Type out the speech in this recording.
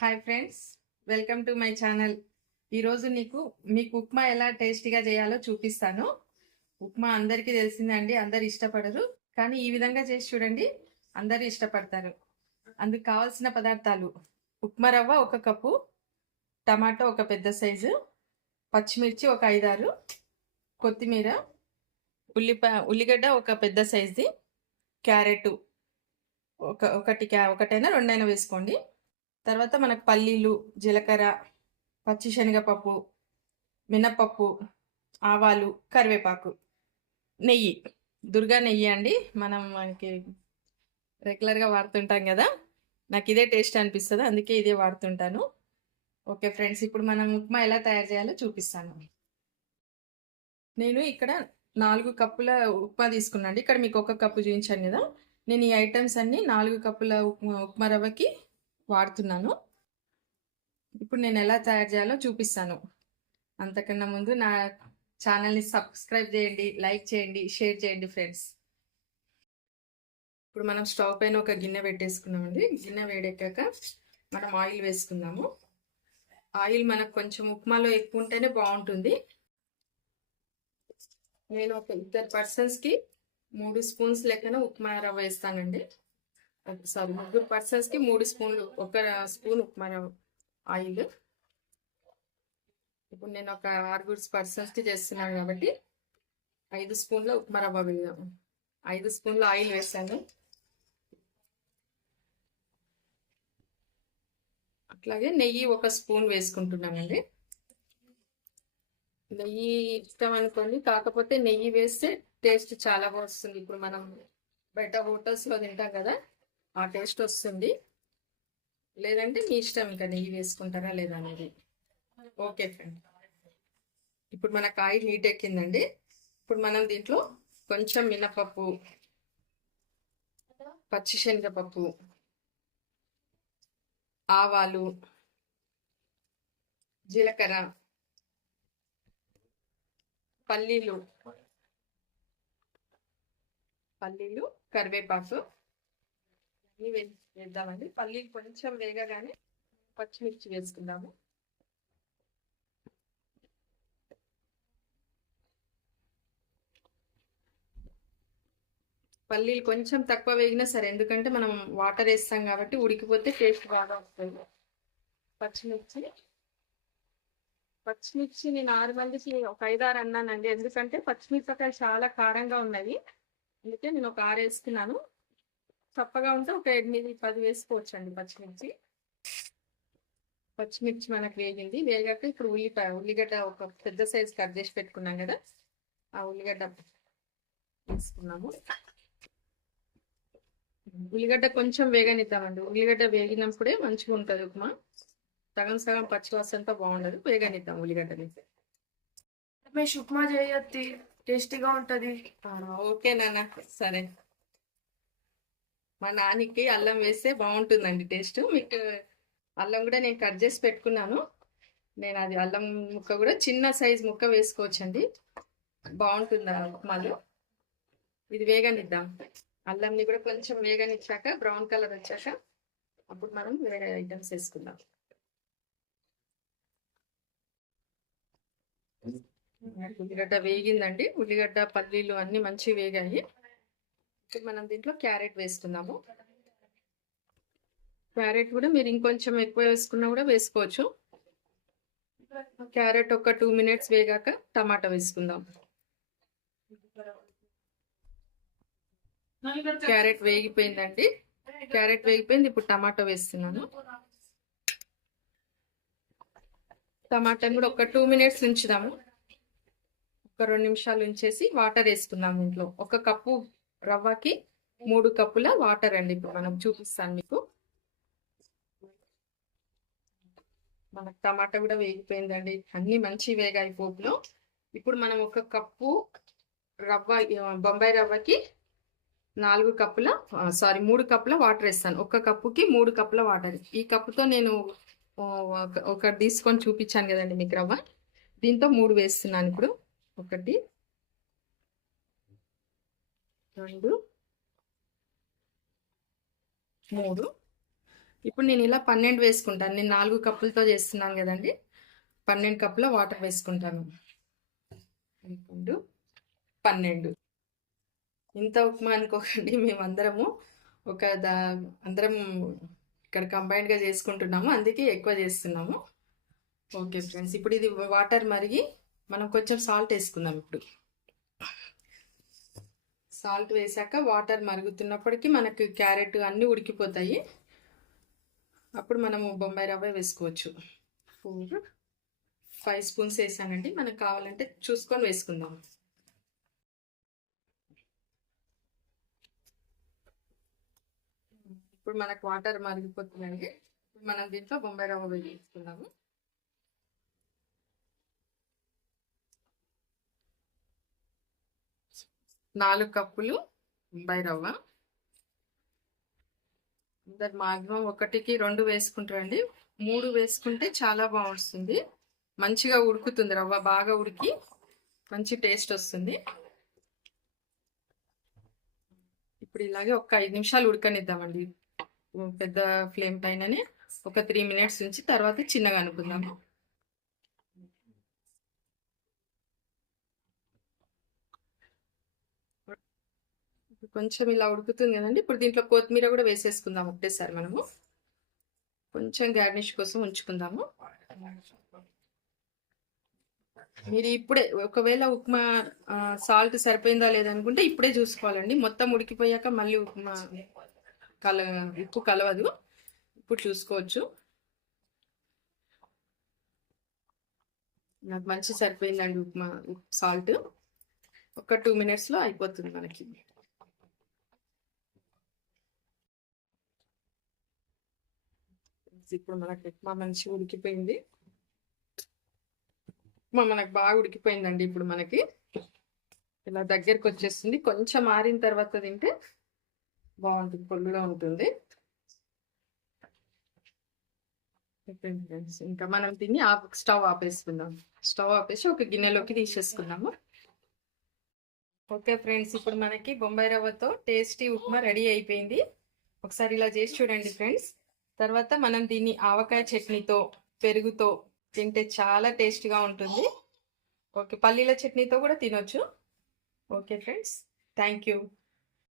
Hi friends, welcome to my channel. ఈరోజు మీకు ఉప్మా ఎలా టేస్టీగా చేయాలో చూపిస్తాను. ఉప్మా అందరికీ తెలిసిందండి, అందరు ఇష్టపడరు. కానీ ఈ విధంగా చేసి చూడండి, అందరూ ఇష్టపడతారు. అందుకు కావాల్సిన పదార్థాలు: ఉప్మా రవ్వ 1 కప్పు, టమాటో ఒక పెద్ద సైజు, పచ్చిమిర్చి ఒక 5-6, కొత్తిమీర, ఉల్లిగడ్డ ఒక పెద్ద సైజుది, క్యారెట్ ఒకటైనా రెండైనా వేసుకోండి. తర్వాత మనకు పల్లీలు, జీలకర్ర, పచ్చిశనగపప్పు, మినపప్పు, ఆవాలు, కరివేపాకు, నెయ్యి, దుర్గా నెయ్యి అండి. మనకి రెగ్యులర్గా వాడుతుంటాం కదా, నాకు ఇదే టేస్ట్ అనిపిస్తుంది, అందుకే ఇదే వాడుతుంటాను. ఓకే ఫ్రెండ్స్, ఇప్పుడు మనం ఉప్మా ఎలా తయారు చేయాలో చూపిస్తాను. నేను ఇక్కడ 4 కప్పుల ఉప్మా తీసుకున్నాండి. ఇక్కడ మీకు 1 కప్పు చూపించాను కదా. నేను ఈ ఐటమ్స్ అన్ని 4 కప్పుల ఉప్మా రవ్వకి వాడుతున్నాను. ఇప్పుడు నేను ఎలా తయారు చేయాలో చూపిస్తాను. అంతకన్నా ముందు నా ఛానల్ని సబ్స్క్రైబ్ చేయండి, లైక్ చేయండి, షేర్ చేయండి ఫ్రెండ్స్. ఇప్పుడు మనం స్టవ్ పైన ఒక గిన్నె పెట్టేసుకున్నామండి. గిన్నె వేడెక్కాక మనం ఆయిల్ వేసుకుందాము. ఆయిల్ మనకు కొంచెం ఉప్మాలో ఎక్కువ ఉంటేనే బాగుంటుంది. నేను ఒక 2 పర్సన్స్కి 3 స్పూన్స్ లెక్కన ఉప్మా రవ్వ వేస్తానండి. సారీ, 3 పర్సన్స్కి 3 స్పూన్లు, 1 స్పూన్ ఉప్మా రవ్వ ఆయిల్. ఇప్పుడు నేను ఒక 6 పర్సన్స్కి చేస్తున్నాను కాబట్టి 5 స్పూన్ల ఉప్మా రవ్వ వేద్దాము. 5 స్పూన్ల ఆయిల్ వేసాను. అట్లాగే నెయ్యి 1 స్పూన్ వేసుకుంటున్నానండి. నెయ్యి ఇష్టం అనుకోండి, కాకపోతే నెయ్యి వేస్తే టేస్ట్ చాలా వస్తుంది. ఇప్పుడు మనం బయట హోటల్స్లో తింటాం కదా, ఆ టేస్ట్ వస్తుంది. లేదంటే మీ ఇష్టం, ఇంకా నెయ్యి వేసుకుంటారా లేదా అనేది. ఓకే ఫ్రెండ్, ఇప్పుడు మనకు ఆయిల్ హీట్ ఎక్కిందండి. ఇప్పుడు మనం దీంట్లో కొంచెం మినపప్పు, పచ్చిశనగపప్పు, ఆవాలు, జీలకర్ర, పల్లీలు, కరివేపాకు అన్నీ వేద్దామండి. పల్లీలు కొంచెం వేగగానే పచ్చిమిర్చి వేసుకుందాము. పల్లీలు కొంచెం తక్కువ వేగినా సరే, ఎందుకంటే మనం వాటర్ వేస్తాం కాబట్టి ఉడికిపోతే టేస్ట్ బాగా వస్తుంది. పచ్చిమిర్చి నేను 6 మందికి ఒక 5-6 అన్నానండి, ఎందుకంటే పచ్చిమిరపకాయలు చాలా కారంగా ఉన్నది. అందుకే నేను ఒక 6 వేసుకున్నాను. చప్పగా ఉంటే ఒక 8-10 వేసుకోవచ్చండి పచ్చిమిర్చి మనకు వేగింది. వేగాక ఇప్పుడు ఉల్లిగడ్డ ఒక పెద్ద సైజు కట్ చేసి పెట్టుకున్నాం కదా, ఆ ఉల్లిగడ్డ వేసుకున్నాము. ఉల్లిగడ్డ కొంచెం వేగనిద్దామండి. ఉల్లిగడ్డ వేగినప్పుడే మంచిగా ఉంటుంది ఉప్మా. సగం సగం పచ్చివాసంతా బాగుండదు, వేగనిద్దాం ఉల్లిగడ్డని. రమేష్, ఉప్మా చేయొద్ది, టేస్టీగా ఉంటది. ఓకే నాన్న, సరే. మా నాన్నకి అల్లం వేస్తే బాగుంటుందండి టేస్ట్. మీకు అల్లం కూడా నేను కట్ చేసి పెట్టుకున్నాను. నేను అది అల్లం ముక్క కూడా చిన్న సైజ్ ముక్క వేసుకోవచ్చండి, బాగుంటుంది ఉప్మాలో. ఇది వేగనిద్దాం. అల్లంని కూడా కొంచెం వేగనిచ్చాక, బ్రౌన్ కలర్ వచ్చాక అప్పుడు మనం వేరే ఐటమ్స్ వేసుకుందాం. ఉల్లిగడ్డ వేగిందండి. ఉల్లిగడ్డ, పల్లీలు అన్ని మంచి వేగాయి. ఇప్పుడు మనం దీంట్లో క్యారెట్ వేసుకుందాము. క్యారెట్ కూడా మీరు ఇంకొంచెం ఎక్కువ వేసుకున్నా కూడా వేసుకోవచ్చు. క్యారెట్ ఒక 2 మినిట్స్ వేగాక టమాటా వేసుకుందాం. క్యారెట్ వేగిపోయిందండి. ఇప్పుడు టమాటా వేస్తున్నాను. టమాటాని కూడా ఒక 2 మినిట్స్ ఉంచుదాము. ఒక 2 నిమిషాలు ఉంచేసి వాటర్ వేసుకుందాం. దీంట్లో 1 కప్పు రవ్వకి 3 కప్పుల వాటర్ అండి. ఇప్పుడు మనం చూపిస్తాను మీకు. మనకు టమాటా కూడా వేగిపోయిందండి, అన్ని మంచి వేగాయి పోపులో. ఇప్పుడు మనం 1 కప్పు రవ్వ, బొంబాయి రవ్వకి 3 కప్పుల వాటర్ వేస్తాను. 1 కప్పుకి 3 కప్పుల వాటర్. ఈ కప్పుతో నేను ఒకటి తీసుకొని చూపించాను కదండి మీకు రవ్వ, దీంతో 3 వేస్తున్నాను. ఇప్పుడు 1, 2, 3. ఇప్పుడు నేను ఇలా 12 వేసుకుంటాను. నేను 4 కప్పులతో చేస్తున్నాను కదండి. 12 కప్పుల వాటర్ వేసుకుంటాను. 11, 12. ఇంత ఉప్మా అనుకోకండి, మేమందరము ఒక అందరం ఇక్కడ కంబైన్డ్గా చేసుకుంటున్నాము, అందుకే ఎక్కువ చేస్తున్నాము. ఓకే ఫ్రెండ్స్, ఇప్పుడు ఇది వాటర్ మరిగి మనం కొంచెం సాల్ట్ వేసుకుందాం. ఇప్పుడు సాల్ట్ వేసాక వాటర్ మరుగుతున్నప్పటికీ మనకు క్యారెట్ అన్నీ ఉడికిపోతాయి. అప్పుడు మనము బొంబాయి రవ్వ వేసుకోవచ్చు. 4, 5 స్పూన్స్ వేసానండి. మనకు కావాలంటే చూసుకొని వేసుకుందాం. ఇప్పుడు మనకు వాటర్ మరిగిపోతుందండి. ఇప్పుడు మనం దీంట్లో బొంబాయి రవ్వ వేసుకుందాము. నాలుగు కప్పులు బొంబాయి రవ్వ. అందరు మాక్సిమం 1కి 2 వేసుకుంటారండి. 3 వేసుకుంటే చాలా బాగుంటుంది. మంచిగా ఉడుకుతుంది, రవ్వ బాగా ఉడికి మంచి టేస్ట్ వస్తుంది. ఇప్పుడు ఇలాగే ఒక 5 నిమిషాలు ఉడకనిద్దామండి. పెద్ద ఫ్లేమ్ పైననే ఒక 3 మినిట్స్ నుంచి తర్వాత చిన్నగా అనుకుందాము. కొంచెం ఇలా ఉడుకుతుంది కదండి. ఇప్పుడు దీంట్లో కొత్తిమీర కూడా వేసేసుకుందాం ఒకటేసారి. మనము కొంచెం గార్నిష్ కోసం ఉంచుకుందాము. మీరు ఇప్పుడే ఒకవేళ ఉప్మా సాల్ట్ సరిపోయిందా లేదనుకుంటే ఇప్పుడే చూసుకోవాలండి. మొత్తం ఉడికిపోయాక మళ్ళీ ఉప్మా ఉప్పు కలవదు. ఇప్పుడు చూసుకోవచ్చు. నాకు మంచి సరిపోయిందండి ఉప్మా సాల్ట్. ఒక 2 మినిట్స్లో అయిపోతుంది మనకి. ఇప్పుడు మనకి ఉప్మా మంచిగా ఉడికిపోయింది. ఉప్మా మనకు బాగా ఉడికిపోయిందండి. ఇప్పుడు మనకి ఇలా దగ్గరికి వచ్చేస్తుంది. కొంచెం ఆరిన తర్వాత తింటే బాగుంటుంది, పొల్లుగా ఉంటుంది. ఇంకా మనం తిని స్టవ్ ఆపేసుకుందాం. స్టవ్ ఆపేసి ఒక గిన్నెలోకి తీసేసుకుందాము. ఓకే ఫ్రెండ్స్, ఇప్పుడు మనకి బొంబాయి రవ్వతో టేస్టీ ఉప్మా రెడీ అయిపోయింది. ఒకసారి ఇలా చేసి చూడండి ఫ్రెండ్స్. తర్వాత మనం దీన్ని ఆవకాయ చట్నీతో, పెరుగుతో తింటే చాలా టేస్టీగా ఉంటుంది. ఓకే, పల్లీల చట్నీతో కూడా తినొచ్చు. Okay friends, thank you.